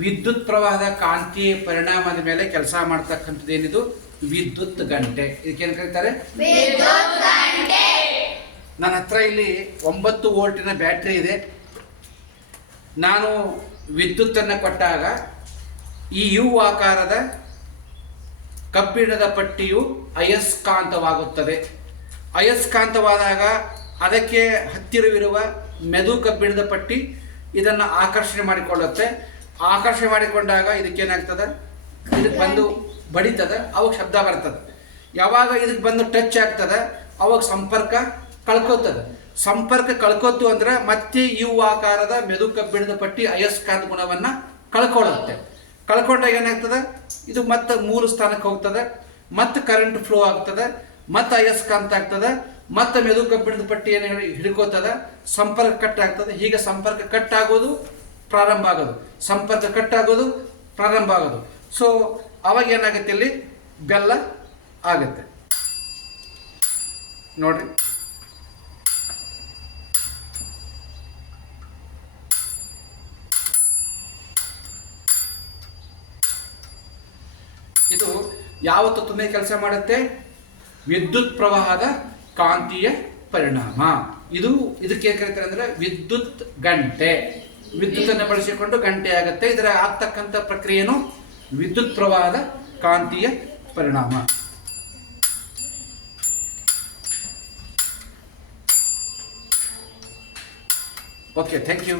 ವಿದ್ಯುತ್ ಪ್ರವಾಹದ ಕಾಂತೀಯ ಪರಿಣಾಮದ ಮೇಲೆ ಕೆಲಸ ಮಾಡ್ತಕ್ಕಂಥದ್ದು ಏನಿದು ವಿದ್ಯುತ್ ಗಂಟೆ. ಇದಕ್ಕೇನು ಕರೀತಾರೆ? ನನ್ನ ಹತ್ರ ಇಲ್ಲಿ 9 ವೋಲ್ಟಿನ ಬ್ಯಾಟ್ರಿ ಇದೆ. ನಾನು ವಿದ್ಯುತ್ತನ್ನು ಕೊಟ್ಟಾಗ ಈ ಯು ಆಕಾರದ ಕಬ್ಬಿಣದ ಪಟ್ಟಿಯು ಅಯಸ್ಕಾಂತವಾಗುತ್ತದೆ. ಅಯಸ್ಕಾಂತವಾದಾಗ ಅದಕ್ಕೆ ಹತ್ತಿರವಿರುವ ಮೆದು ಕಬ್ಬಿಣದ ಪಟ್ಟಿ ಇದನ್ನು ಆಕರ್ಷಣೆ ಮಾಡಿಕೊಳ್ಳುತ್ತೆ. ಆಕರ್ಷಣೆ ಮಾಡಿಕೊಂಡಾಗ ಇದಕ್ಕೇನಾಗ್ತದೆ, ಇದಕ್ಕೆ ಬಂದು ಬಡಿತದೆ, ಅವಾಗ ಶಬ್ದ ಬರ್ತದೆ. ಯಾವಾಗ ಇದಕ್ಕೆ ಬಂದು ಟಚ್ ಆಗ್ತದೆ ಅವಾಗ ಸಂಪರ್ಕ ಕಳ್ಕೋತದೆ. ಸಂಪರ್ಕ ಕಳ್ಕೊತು ಅಂದ್ರೆ ಮತ್ತೆ ಯು ಆಕಾರದ ಮೆದು ಕಬ್ಬಿಣದ ಪಟ್ಟಿ ಅಯಸ್ಕಾಂತ ಗುಣವನ್ನು ಕಳ್ಕೊಳ್ಳುತ್ತೆ. ಕಳ್ಕೊಂಡಾಗ ಏನಾಗ್ತದೆ, ಇದು ಮತ್ತೆ 3 ಸ್ಥಾನಕ್ಕೆ ಹೋಗ್ತದೆ, ಮತ್ತೆ ಕರೆಂಟ್ ಫ್ಲೋ ಆಗ್ತದೆ, ಮತ್ತೆ ಅಯಸ್ಕಾಂತ ಆಗ್ತದೆ, ಮತ್ತೆ ಮೆದು ಕಬ್ಬಿಣದ ಪಟ್ಟಿ ಏನು ಹಿಡ್ಕೋತದೆ, ಸಂಪರ್ಕ ಕಟ್ ಆಗ್ತದೆ. ಹೀಗೆ ಸಂಪರ್ಕ ಕಟ್ ಆಗೋದು ಪ್ರಾರಂಭ ಆಗೋದು, ಸಂಪರ್ಕ ಕಟ್ ಆಗೋದು ಪ್ರಾರಂಭ ಆಗೋದು. ಸೊ ಅವಾಗ ಏನಾಗುತ್ತೆ, ಇಲ್ಲಿ ಬೆಲ್ಲ ಆಗುತ್ತೆ ನೋಡ್ರಿ. ಇದು ಯಾವ ತತ್ವದ ಕೆಲಸ ಮಾಡುತ್ತೆ? ವಿದ್ಯುತ್ ಪ್ರವಾಹದ ಕಾಂತೀಯ ಪರಿಣಾಮ. ಇದಕ್ಕೆ ಏನು ಕರೀತಾರೆ ಅಂದ್ರೆ ವಿದ್ಯುತ್ ಗಂಟೆ. ವಿದ್ಯುತ್ತನ್ನು ಬಳಸಿಕೊಂಡು ಗಂಟೆ ಆಗುತ್ತೆ. ಇದರ ಆಗ್ತಕ್ಕಂಥ ಪ್ರಕ್ರಿಯೆನು ವಿದ್ಯುತ್ ಪ್ರವಾಹದ ಕಾಂತೀಯ ಪರಿಣಾಮ. Okay, thank you.